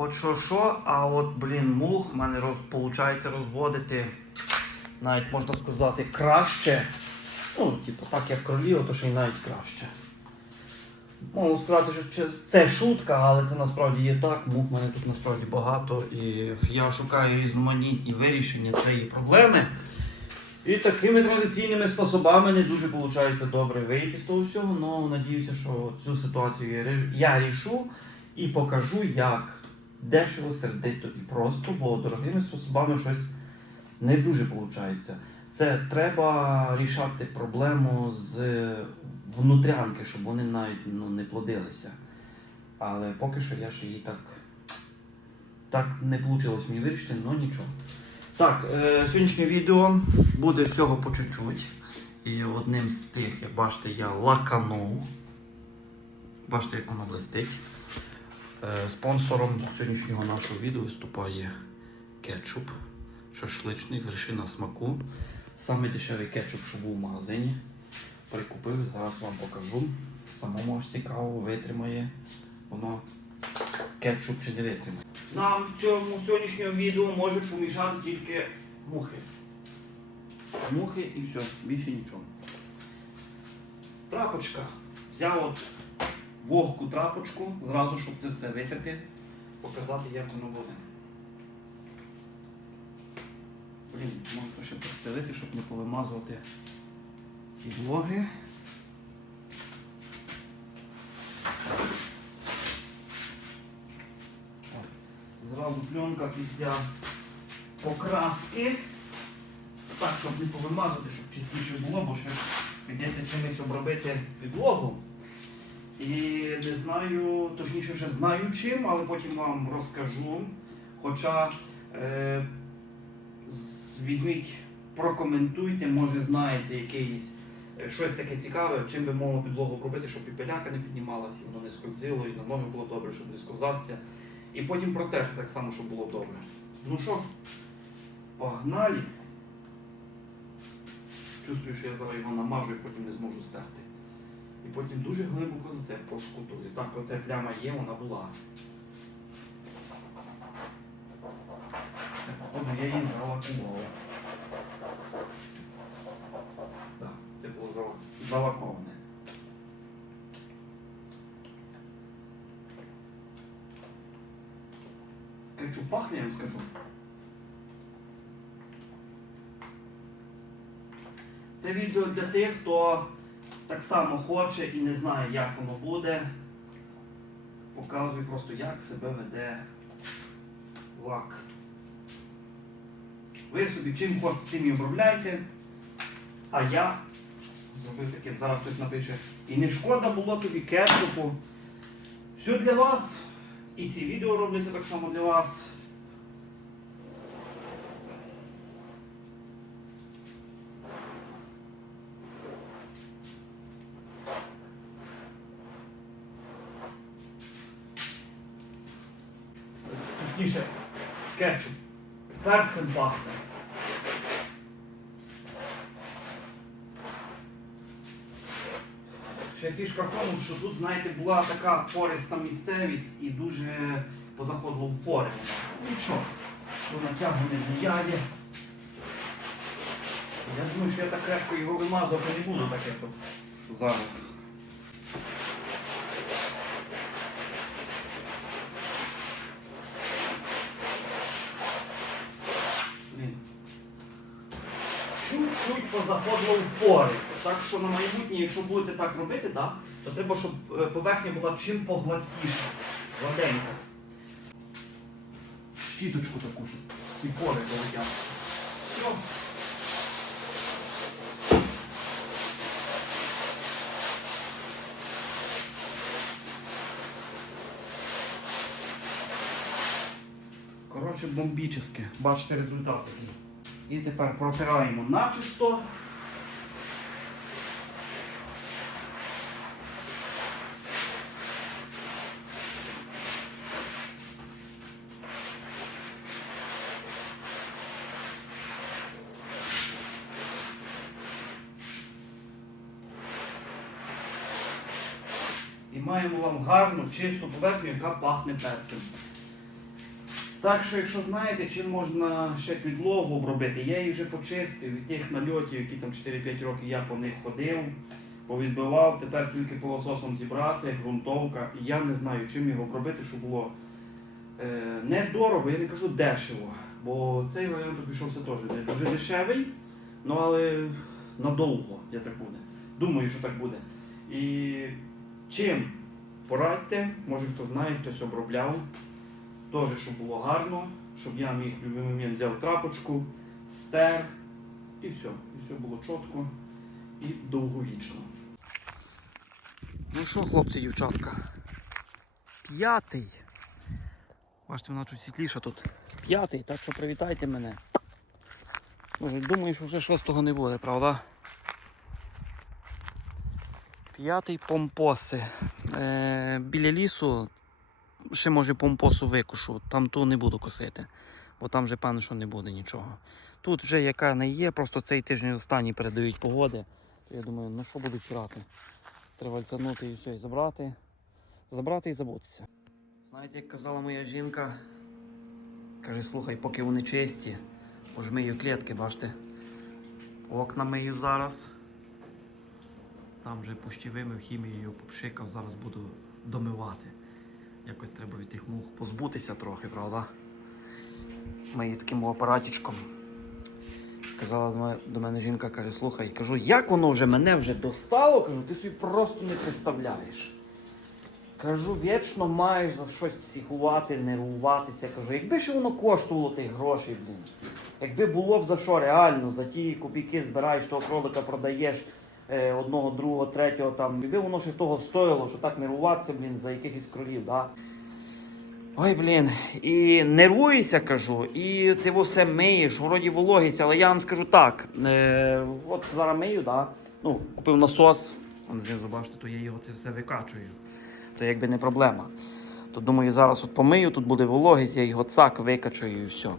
От що що, а от, блін, мух в мене виходить розводити, навіть можна сказати, краще. Ну, типу, так як кролів, то ще й навіть краще. Можу сказати, що це шутка, але це насправді є так. Мух в мене тут насправді багато. І я шукаю різноманітні вирішення цієї проблеми. І такими традиційними способами не дуже виходить добре вийти з того всього, але надіюся, що цю ситуацію я рішу і покажу, як дешево, сердито і просто, бо дорогими способами щось не дуже виходить. Це треба рішати проблему з внутрянки, щоб вони навіть ну, не плодилися. Але поки що я ще її так, так не вийшло мені вирішити, але нічого. Так, е, сьогоднішнє відео буде всього по чуть-чуть. І одним з тих, як бачите, я лаканув. Бачите, як воно блистить. Е, спонсором сьогоднішнього нашого відео виступає кетчуп шашличний, вершина смаку. Саме дешевий кетчуп, що був в магазині. Прикупив, зараз вам покажу. Самому цікаво, витримає воно кетчуп чи не витримає. Нам в цьому сьогоднішньому відео може помішати тільки мухи. Мухи і все, більше нічого. Трапочка. Взяв от вогку трапочку, зразу, щоб це все витерти, показати, як воно буде. Блін, можна ще постелити, щоб не повимазувати підлоги. Зразу пленка після покраски. Так, щоб не повимазувати, щоб чистіше було, бо ще ж прийдеться чимось обробити підлогу. І не знаю, точніше вже знаю чим, але потім вам розкажу. Хоча е, візьміть, прокоментуйте, може знаєте якийсь е, щось таке цікаве, чим би мову підлогу обробити, щоб і пиляка не піднімалася, і воно не скользило, і на ноги було добре, щоб не сковзатися. І потім протерти так само, щоб було добре. Ну що, погнали. Чувствую, що я зараз його намажу і потім не зможу стерти. І потім дуже глибоко за це пошкодую. Так, оця пляма є, вона була. Походу, я її залакував. Так, це було зала- залаковане. Кетчуп пахне, я вам скажу. Це відео для тих, хто так само хоче і не знає, як воно буде. Показую просто, як себе веде лак. Ви собі чим хочете, тим і обробляйте. А я зробив таким, зараз хтось напише, і не шкода було тобі кетчупу. Все для вас. І ці відео робляться так само для вас. Точніше, кетчуп. Перцем пахне. Ще фішка в тому, що тут, знаєте, була така пориста місцевість і дуже позаходило в пори. Ну що, до натягу не вдіяє. Я думаю, що я так крепко його вимазувати не буду, так як зараз. Блін. Чуть-чуть позаходило в пори. Так що на майбутнє, якщо будете так робити, да, то треба, щоб е, поверхня була чим погладкіша. Гладенька. Щіточку таку, щоб ці пори. Все. Коротше, бомбічне. Бачите результат такий. І тепер протираємо начисто. І маємо вам гарну, чисту поверхню, яка пахне перцем. Так що, якщо знаєте, чим можна ще підлогу обробити, я її вже почистив від тих нальотів, які там 4-5 років я по них ходив, повідбивав, тепер тільки пилососом зібрати, ґрунтовка. Я не знаю, чим його обробити, щоб було е, недорого, я не кажу дешево. Бо цей варіант обійшовся теж дуже дешевий, ну але надовго я так буде. Думаю, що так буде. І чим порадьте, може хто знає, хтось обробляв. Теж, щоб було гарно, щоб я міг в будь-який момент взяв трапочку, стер і все. І все було чітко і довговічно. Ну що, хлопці, дівчатка? П'ятий. Бачите, вона чуть світліша тут. П'ятий, так що привітайте мене. Думаю, що вже шостого не буде, правда? П'ятий помпоси. Е, біля лісу ще може помпосу викушу, там ту не буду косити, бо там вже певно, що не буде нічого. Тут вже яка не є, просто цей тиждень останній передають погоди. То я думаю, ну що будуть грати? Треба льцанути і все, і забрати. Забрати і забутися. Знаєте, як казала моя жінка, каже, слухай, поки вони чисті, бо мию клітки, бачите. Окна мию зараз. Там вже пущі вимив, хімією попшикав, зараз буду домивати. Якось треба від тих мух позбутися трохи, правда? Ми таким апаратічком. Казала до мене- жінка, каже, слухай, кажу, як воно вже мене вже достало, кажу, ти собі просто не представляєш. Кажу, вічно маєш за щось психувати, нервуватися. Кажу, якби ж воно коштувало тих грошей, блін. Якби було б за що реально, за ті копійки збираєш, того кролика продаєш одного, другого, третього там. Якби воно ще того стоїло, що так нервуватися, блін, за якихось кролів, да? Ой, блін, і нервуєшся, кажу, і ти все миєш, вроді вологість, але я вам скажу так. Е, от зараз мию, да? ну, купив насос, он знизу, бачите, то я його це все викачую. То якби не проблема. То думаю, зараз от помию, тут буде вологість, я його цак викачую і все.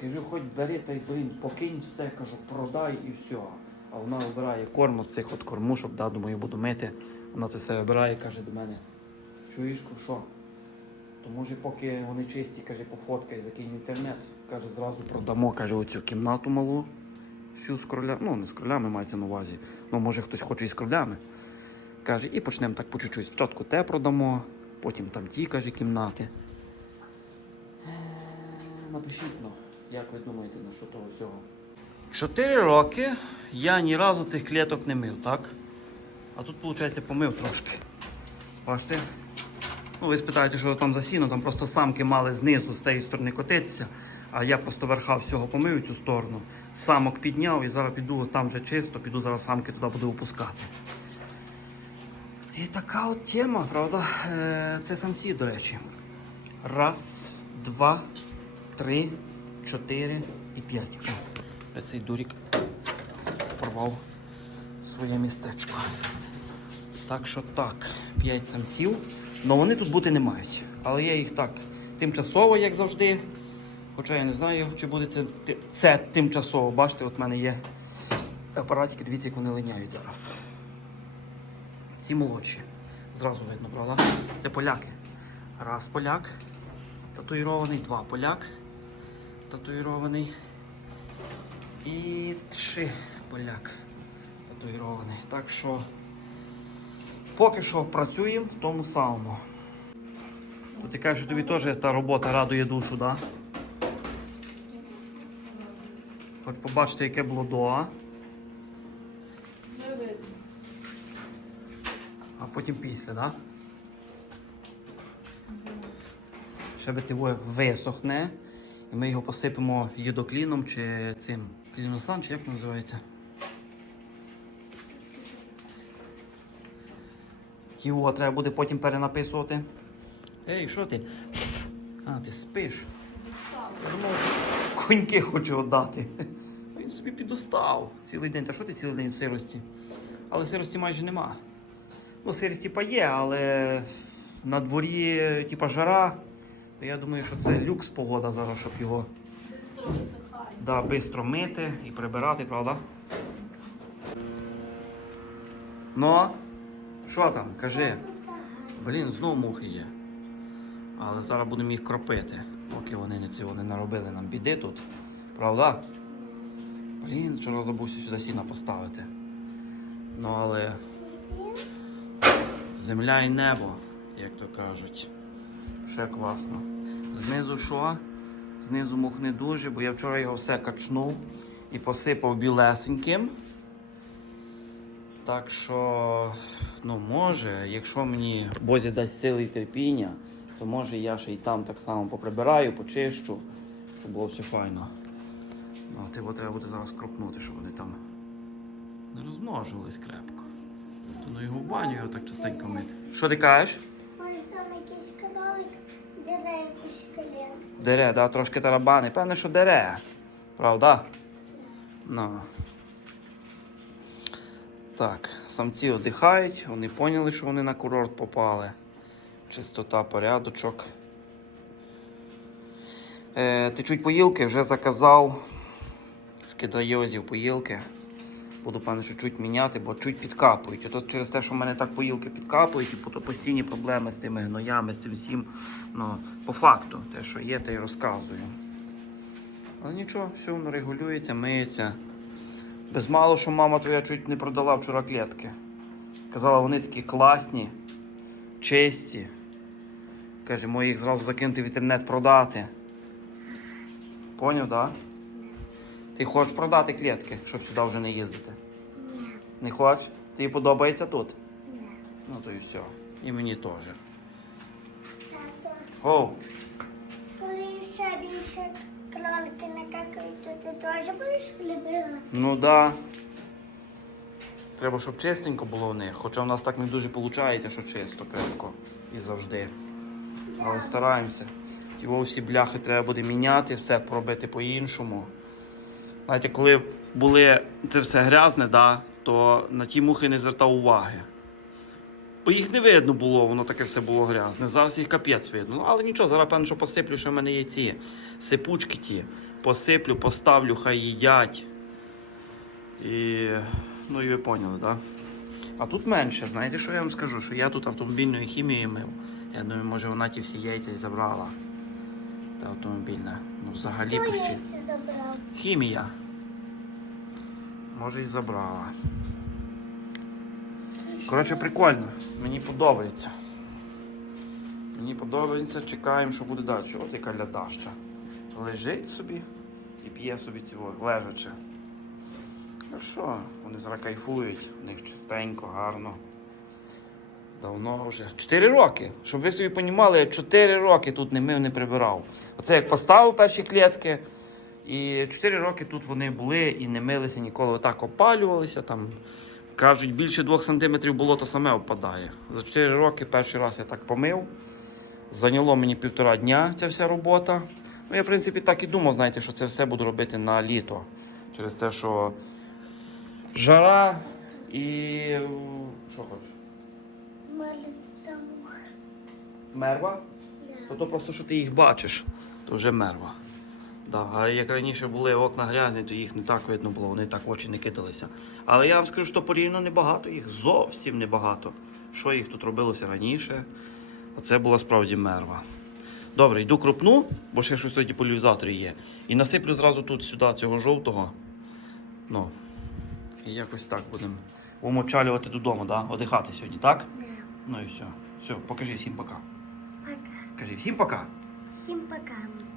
Кажу, хоч бери та й блін, покинь все, кажу, продай і все. А вона вибирає корм з цих от кормушок, да, думаю, буду мити. Вона це все вибирає каже до мене. Чуєш, що? То може, поки вони чисті, каже, пофоткай, закинь інтернет. Каже, зразу продамо, каже, оцю кімнату малу. Всю з кролями, ну не з кролями мається на увазі. Ну, може хтось хоче і з кролями. Каже, і почнемо так по чуть-чуть. Спочатку те продамо, потім там ті, каже, кімнати. Е, Напишіть, ну, як ви думаєте, на що того цього? Чотири роки я ні разу цих кліток не мив, так? А тут, виходить, помив трошки. Бачите? Ну, ви спитаєте, що там за сіно, там просто самки мали знизу з тієї сторони котитися, а я просто верха всього помив цю сторону, самок підняв і зараз піду, там вже чисто, піду зараз самки туди буду опускати. І така от тема, правда? Е, Це самці, до речі. Раз, два, три, чотири і п'ять. Цей дурік порвав своє містечко. Так що так, 5 самців. Ну вони тут бути не мають. Але я їх так тимчасово, як завжди. Хоча я не знаю, чи буде це, це тимчасово. Бачите, от в мене є апаратики, дивіться, як вони линяють зараз. Ці молодші. Зразу видно, правда? Це поляки. Раз поляк, татуїрований, два поляк, татуїрований. І три поляк татуїрований. Так що поки що працюємо в тому самому. То ти кажеш, що тобі теж та робота радує душу, так? Да? Хоч побачити, яке було до, а? А потім після, так? Да? Ще би його висохне, ми його посипемо юдокліном чи цим кліносан, чи як він називається? Його треба буде потім перенаписувати. Ей, що ти? А, ти спиш. Я думав, коньки хочу віддати. Він собі підустав цілий день. Та що ти цілий день в сирості? Але сирості майже нема. Ну, типа є, але на дворі типа жара. То я думаю, що це люкс погода зараз, щоб його да, швидко мити і прибирати, правда? Ну, що там, кажи. Блін, знову мухи є. Але зараз будемо їх кропити. Поки вони не ці вони наробили нам біди тут. Правда? Блін, вчора забувся сюди сіна поставити. Ну але земля і небо, як то кажуть. Ще класно. Знизу що? Знизу мух не дуже, бо я вчора його все качнув і посипав білесеньким. Так що, ну може, якщо мені Бозі дасть сили і терпіння, то може я ще й там так само поприбираю, почищу, щоб було все файно. Ну, типу треба буде зараз кропнути, щоб вони там не розмножились крепко. Ну його в баню його так частенько мити. Що ти кажеш? Може там якийсь кролик, де на якусь коленку. Дере, да, трошки тарабани. Певне, що дере. Правда? Ну. Так, самці одихають, вони поняли, що вони на курорт попали. Чистота, порядочок. Е, течуть поїлки, вже заказав з кидайозів поїлки. Буду певне, що чуть міняти, бо чуть підкапують. І то через те, що в мене так поїлки підкапують, і постійні проблеми з тими гноями, з цим всім. Ну, по факту, те, що є, те й розказую. Але нічого, все воно регулюється, миється. Без мало, що мама твоя чуть не продала вчора клітки. Казала, вони такі класні, чисті. Каже, може їх зразу закинути в інтернет продати. Поняв, так? Да? Ти хочеш продати клітки, щоб сюди вже не їздити? Ні, Не хочеш? Тобі подобається тут? ні. Ну то і все. І мені теж. Тато, Оу, коли ще більше кролики накакають, то ти теж будеш хлібила? Ну да. Треба, щоб чистенько було в них. Хоча в нас так не дуже виходить, що чисто, крепко і завжди. Але стараємося. Ті всі бляхи треба буде міняти, все пробити по-іншому. Знаєте, коли були це все грязне, да, то на ті мухи не звертав уваги. Бо їх не видно було, воно таке все було грязне. Зараз їх капець видно. Ну, але нічого, зараз певно, що посиплю, що в мене є ці сипучки ті. Посиплю, поставлю, хай їдять. І. Ну і ви поняли, так? Да? А тут менше, знаєте, що я вам скажу? Що я тут автомобільною хімією мив. Я думаю, може вона ті всі яйця і забрала. Та автомобільна. Ну взагалі почти. Хімія. Може і забрала. Коротше, прикольно. Мені подобається. Мені подобається, чекаємо, що буде далі. От яка лядаща. Лежить собі і п'є собі цього, лежачи. Ну що, вони зараз кайфують, у них чистенько, гарно. Давно вже. Чотири роки. Щоб ви собі понімали, я чотири роки тут не мив, не прибирав. Оце як поставив перші клітки. І 4 роки тут вони були і не милися ніколи. Отак опалювалися. Там, кажуть, більше 2 см було, то саме опадає. За 4 роки перший раз я так помив. Зайняло мені півтора дня ця вся робота. Ну, я, в принципі, так і думав, знаєте, що це все буду робити на літо. Через те, що жара і. Що хочеш? У там. Мерва? Да. То, то просто, що ти їх бачиш, то вже мерва. Да, а як раніше були окна грязні, то їх не так видно було, вони так в очі не кидалися. Але я вам скажу, що порівняно небагато, їх зовсім небагато. Що їх тут робилося раніше? Оце була справді мерва. Добре, йду крупну, бо ще щось тоді полівізаторі є. І насиплю зразу тут сюди цього жовтого. Ну, і якось так будемо умочалювати додому, да? одихати сьогодні, так? Да. Ну і все. Все, покажи всім пока. Пока. Кажи всім пока. Всім пока.